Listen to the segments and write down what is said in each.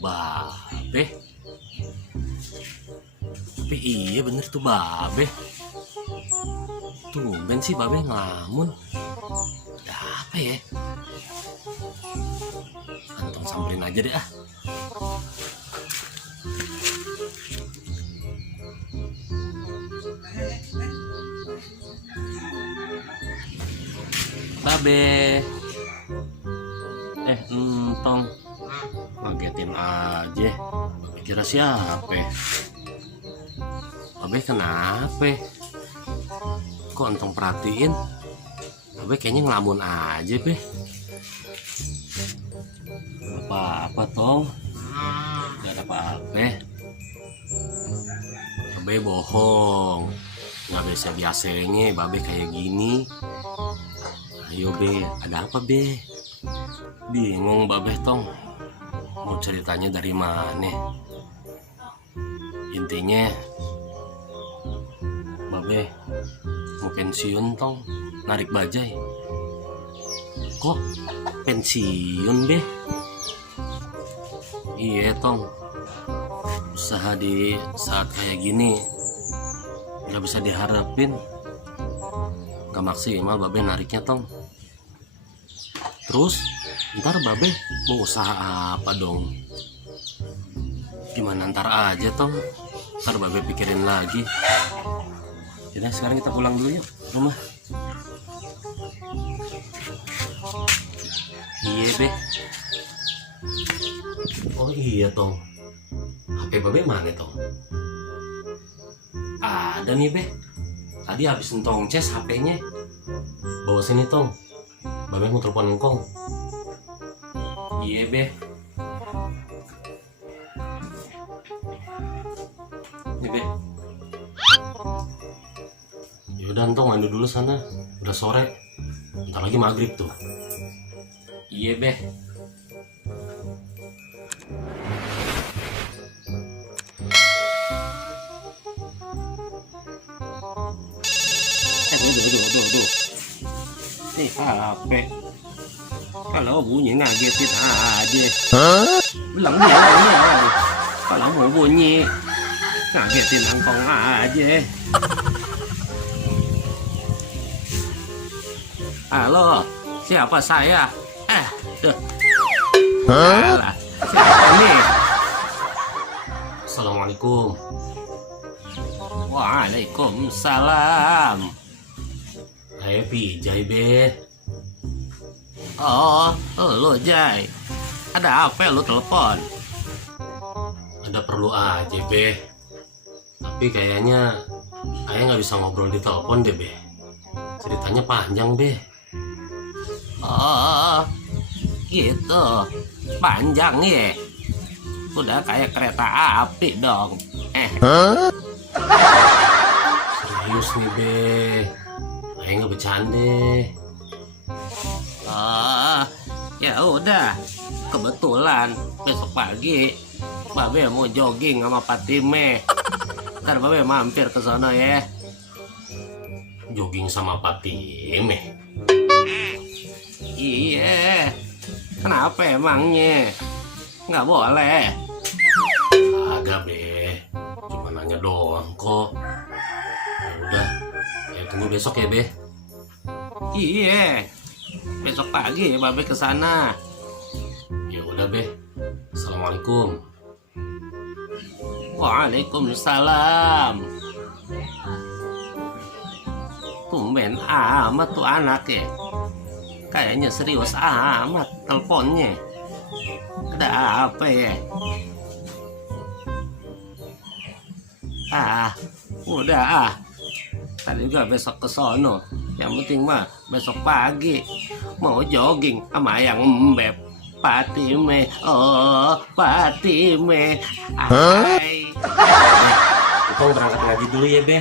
Babe. Tapi iya bener tuh Babe. Tumben sih Babe ngelamun. Ada apa ya? Antong samperin aja deh ah. Babe. Entong ngagetin aja. Babe kira siapa? Babe kenapa? Kok entong perhatiin? Babe kayaknya ngelamun aja, Be. Apa-apa, Tong. Gak ada apa-apa. Babe bohong. Gak biasa-biasanya Babe kayak gini. Ayo, Be. Ada apa, Be? Bingung Babe, Tong. Mau ceritanya dari mana? Intinya Babe mau pensiun, Tong. Narik bajai. Kok pensiun, Be? Iya, Tong. Usaha di saat kayak gini gak bisa diharapin. Gak maksimal Babe nariknya, Tong. Terus ntar Babe mau usaha apa dong? Gimana ntar aja, Tong. Ntar Babe pikirin lagi. Yaudah sekarang kita pulang dulu yuk rumah. Iya, Be. Oh iya, Tong. HP Babe mana, Tong? Ada nih, Be. Tadi habis entong ces HP-nya. Bawa sini, Tong. Babe mau telepon engkong. Iya, Be. Nih, Be. Yaudah, entong mandi dulu sana. Udah sore. Bentar lagi maghrib tuh. Iya, Be. Aduh. Nih HP. Kalau bunyi ngagetin aja. Bilang dia. Kalau mau bunyi ngagetin engkong aja. Halo, siapa saya? Tuh. Alah, siapa nih? Assalamualaikum. Waalaikumsalam. Ayo Jai, Be. Oh, lo Jai. Ada apa lu telepon? Ada perlu aja, Be. Tapi kayaknya Ayah nggak bisa ngobrol di telepon deh, Be. Ceritanya panjang, Be. Oh, gitu. Panjang ya. Udah kayak kereta api dong. Serius nih, Be. Ayah nggak bercanda. Ya udah. Kebetulan besok pagi Babe mau jogging sama Patime. Ntar Babe mampir ke sana ya. Jogging sama Patime? Iya. Kenapa emangnya? Nggak boleh? Agak, Be. Cuma nanya doang kok. Ya udah. Tunggu besok ya, Be. Iya. Besok pagi Babe ke sana. Ya udah, Be. Assalamualaikum. Waalaikumsalam. Tumben amat tuh anak ya. Kayaknya serius amat teleponnya. Ada apa ya? Udah Tadi juga besok ke sono. Yang penting mah besok pagi mau jogging sama yang embeb. Patime, oh Patime. Hai. Kita berangkat ngaji dulu ya, Be.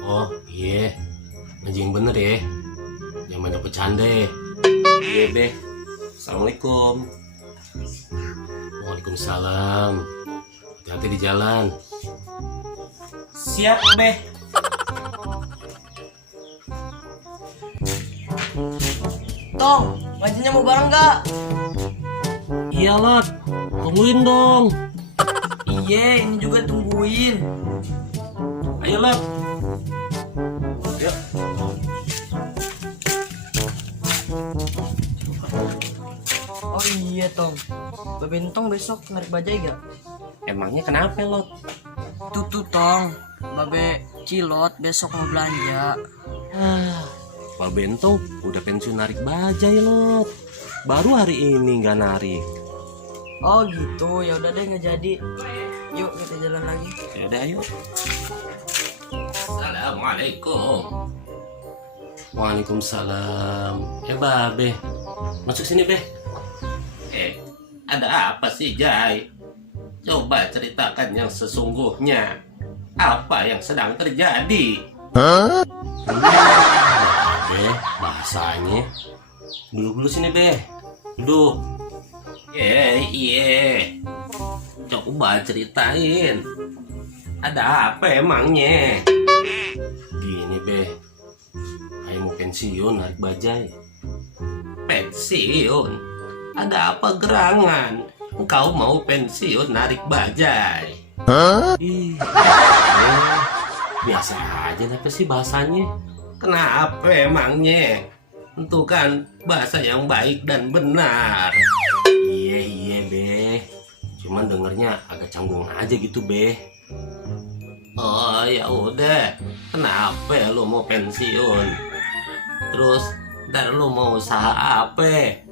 Oh iya, ngaji yang bener ya. Jangan banyak bercanda. Iya, Be. Assalamualaikum. Waalaikumsalam. Hati-hati di jalan. Siap, Be. Tong, ngajinya mau bareng gak? Iya, Lot. Tungguin dong. Iya, ini juga tungguin. Ayo Lot. Yuk. Oh iya Tong, Babentong besok narik bajai gak? Emangnya kenapa Lot? Tuh Tong, Babe Cilot besok mau belanja. Pak Bentong udah pensiun narik bajai Lot. Baru hari ini nggak narik. Oh gitu, ya udah deh nggak jadi. Yuk kita jalan lagi. Ya udah ayo. Assalamualaikum. Waalaikumsalam. Babe, masuk sini Be. Ada apa sih Jai? Coba ceritakan yang sesungguhnya. Apa yang sedang terjadi? Be, bahasanya. Dulu sini Be. Duduk. Iya. Coba ceritain. Ada apa emangnya? Gini Be. Ayo mau pensiun narik bajai. Pensiun? Ada apa gerangan? Engkau mau pensiun narik bajai? Ih, biasa aja apa sih bahasanya? Kenapa emangnya? Itu kan bahasa yang baik dan benar. Iya Be. Cuman dengernya agak canggung aja gitu Be. Oh ya udah. Kenapa lu mau pensiun? Terus ntar lu mau usaha apa?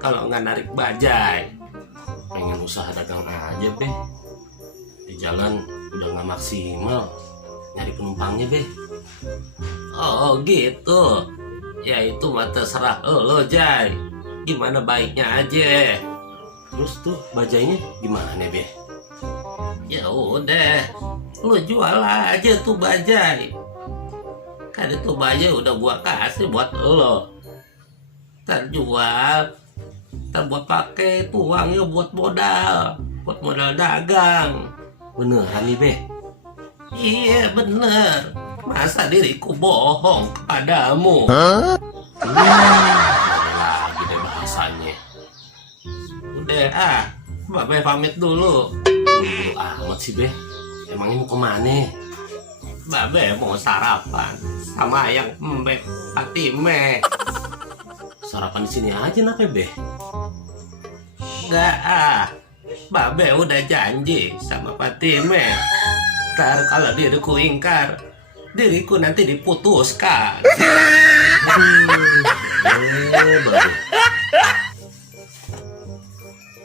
Kalau nggak narik bajai? Pengen usaha dagang aja Be. Di jalan udah nggak maksimal. Nyari penumpangnya Be. Oh gitu. Ya itu mah terserah lo Jai. Gimana baiknya aja. Terus tuh bajainya gimana Be? Ya udah, lo jual aja tuh bajai. Kan itu bajai udah gua kasih buat lo. Terjual, terbuat pakai uangnya buat modal dagang. Beneran nih Be? Iya bener. Masa diriku bohong kepadamu? Lagi deh bahasanya. Udah Babe pamit dulu. Buru amat sih Be. Emangnya mau kemana? Babe mau sarapan sama yang Mbak Fatime. Sarapan di sini aja napa Be? Enggak Babe udah janji sama Fatime. Ntar kalau diriku ingkar, diriku nanti diputuskan. Babe.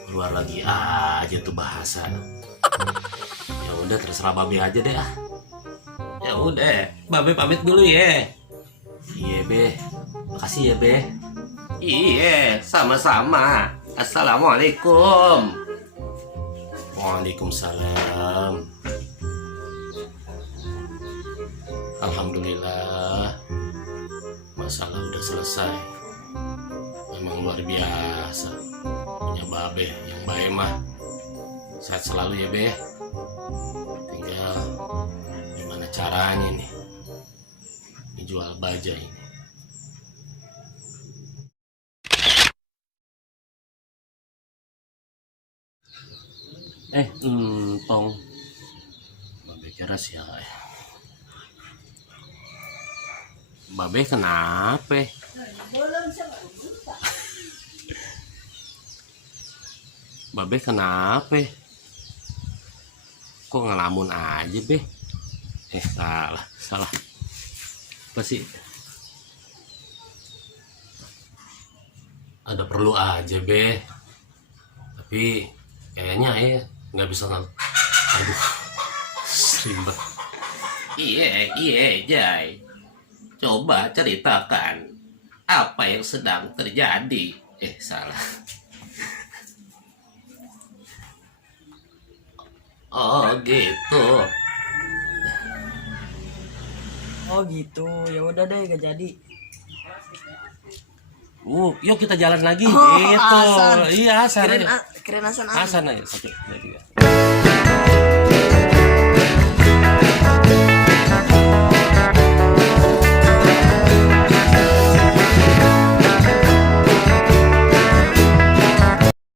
Keluar lagi aja tuh bahasa. Ya udah terserah Babe aja deh Ya udah, Babe pamit dulu ya. Iya Be. Makasih ya Be. Iya, sama-sama. Assalamualaikum. Waalaikumsalam. Alhamdulillah, masalah udah selesai. Memang luar biasa punya Babe yang baik mah. Sehat selalu ya Be. Tinggal gimana caranya nih jual bajai ini. Tong Babe kira siapa ya? Babe kenapa? Babe kenapa? Kok ngelamun aja Be? Salah apa sih? Ada perlu aja Be. Tapi kayaknya nggak bisa aduh ribet. Iya Jai. Coba ceritakan apa yang sedang terjadi. Salah. Oh gitu. Oh gitu, ya udah deh gak jadi. Yuk kita jalan lagi. Oh, Gitu. Asan. Iya Asan. Keren Asan. Asan aja. 1, 2, 3.